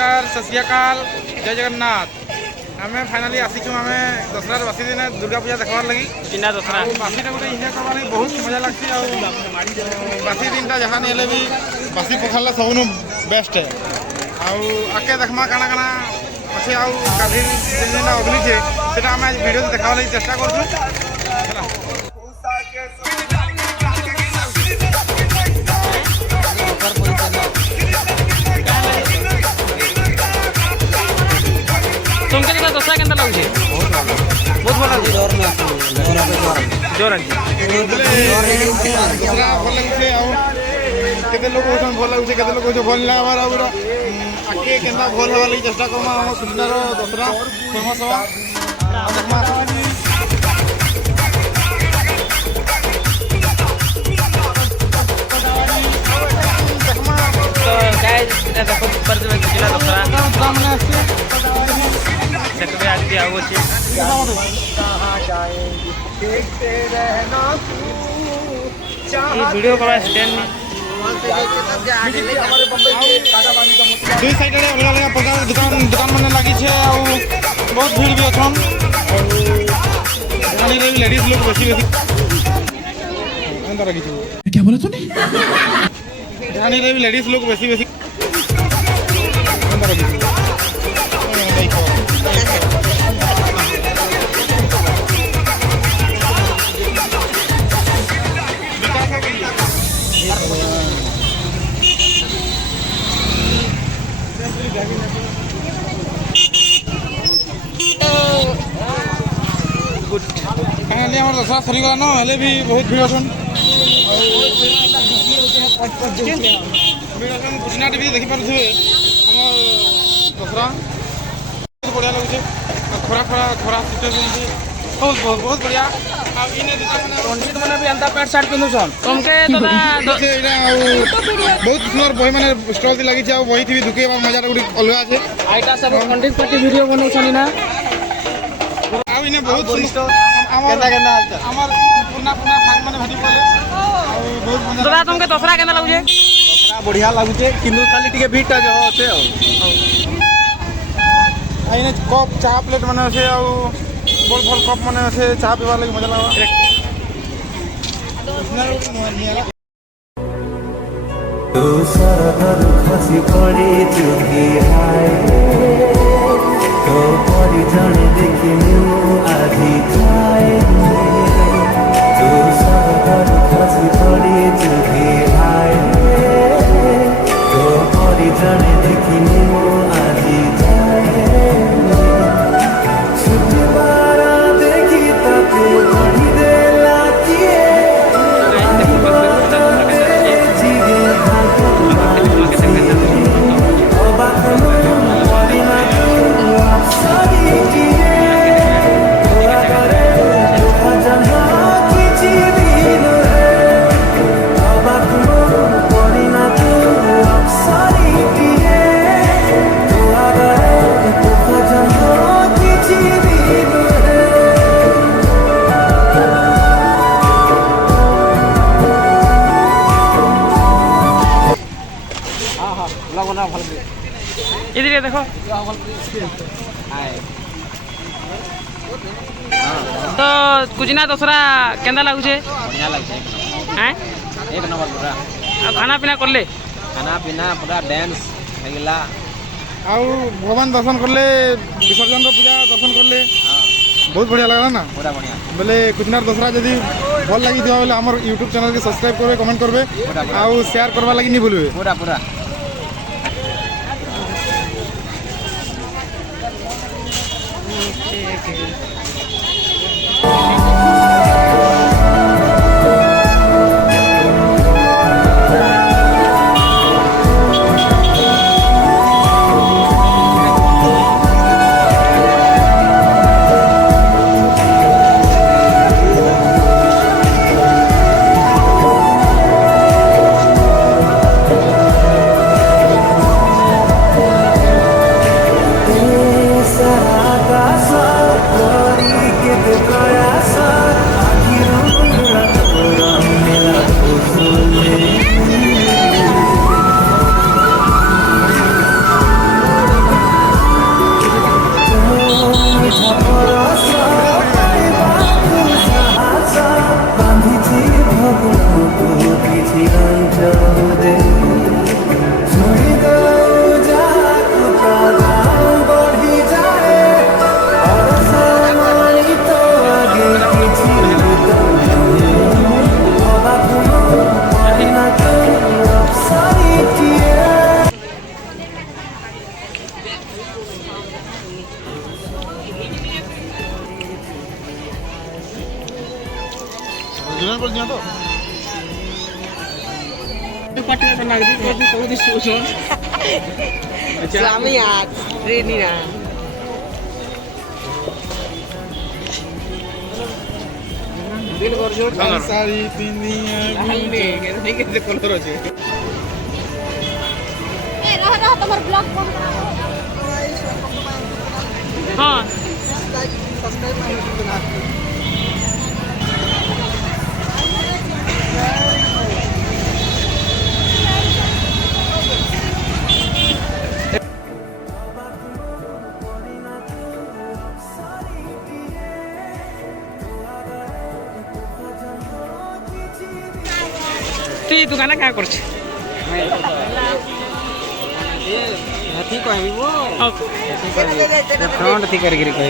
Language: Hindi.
नमस्कार सत श्री अकाल जय जगन्नाथ। आम फाइनाली आसीचु आम दशहरार बासी दिन दुर्गा पूजा देखवार लगी चिना दशहरा बासीटा गोटे इंजय करवार लगी बहुत मजा लगती। बासी दिन जहाँ नहीं भी बासी पखाला सबू बेस्ट है। आगे देखमा काना काना अच्छे आधी दिन अगली से आम आज वीडियो देखा लगी चेष्टा कर। तुमके देखा दशहरा केंता लगुचे बहुत भल लगे जोर दशहरा भल लगे केते लोग कहछन भल लगे केते लोग कहछन भल लागबार आगे केंता भल हवा लगी चेष्टा करमा हम सुंदर दशहरा फेमस देखमा तो गाइस এটা দেখো ऊपर से जिला दशहरा सामने আছে देखबे आज भी आओ छे ये वीडियो बड़ा स्टैंड में दुई साइड रे अलग अलग प्रकार दुकान माने लागी छे आ बहुत भीड़ भी अछन और रे लेडीज लोग बेसी अंदर लागी छे। क्या बोला तूने? जानी रे लेडीज लोग बेसी अंदर लागी छे। फाइनाली आम दशहरा सरीगला न हेले भी बहुत भीड़ अच्छन कृष्णा टीवी देखिपे आम दशहरा बहुत बढ़िया लगे खरा खरा खरा सिचुएसन बहुत बढ़िया रंजित मैंने भी एंता पैंट सार्ट पिंधुन तुमके बहुत सुंदर बही मैंने स्टल लगी बही थी दुखे मजा गोटे अलग है आईटा सब कंटेंट पार्टी वीडियो बनाउछनी ना आ इने बहुत हमर पुना फांग माने भाटी बोले बहुत मजा दादा तुमके दशहरा केना लागुजे? दशहरा बढ़िया लागुचे किनु खाली टिके भीटा जो होते आइने कप चाह प्लेट माने আছে आ बल बल कप माने আছে चाह पीवा लगी मजा लागबा तो सरहद खसी पड़े चुकी हाय तो परी जाने देखी आधी खाए तो सरहद खसी पड़े चुकी हाय तो परी जाने देखी आधी खाए छुटवारा देखी ताके बड़ी देला किए इधर देखो तो कुजिना दशहरा केंदा लागुचे? बढ़िया लागছে हैं एक नंबर पूरा खाना पीना करले खाना पीना पूरा डांस हेगला आ भगवान दर्शन करले विसर्जन रो पूजा दर्शन करले बहुत बढ़िया लागला ना पूरा बढ़िया बोले कुजिना दशहरा जदी भल लागि दिवा बोले हमर YouTube चैनल के सब्सक्राइब करबे कमेंट करबे आ शेयर करबा लागि नहीं भूलबे पूरा पूरा सारा का सब दुजन बोल दिया तो पार्टी में नागरिक को भी बहुत सोचो अच्छा Kami at Rini na. दिल कर जो सारी पिंदी है नहीं के कलर আছে ए रह तुम्हार ब्लॉग बंद करा हां তুই দোকানে কাজ করছিস Hati ko, amigo. Okay. Front ti karigiri ko.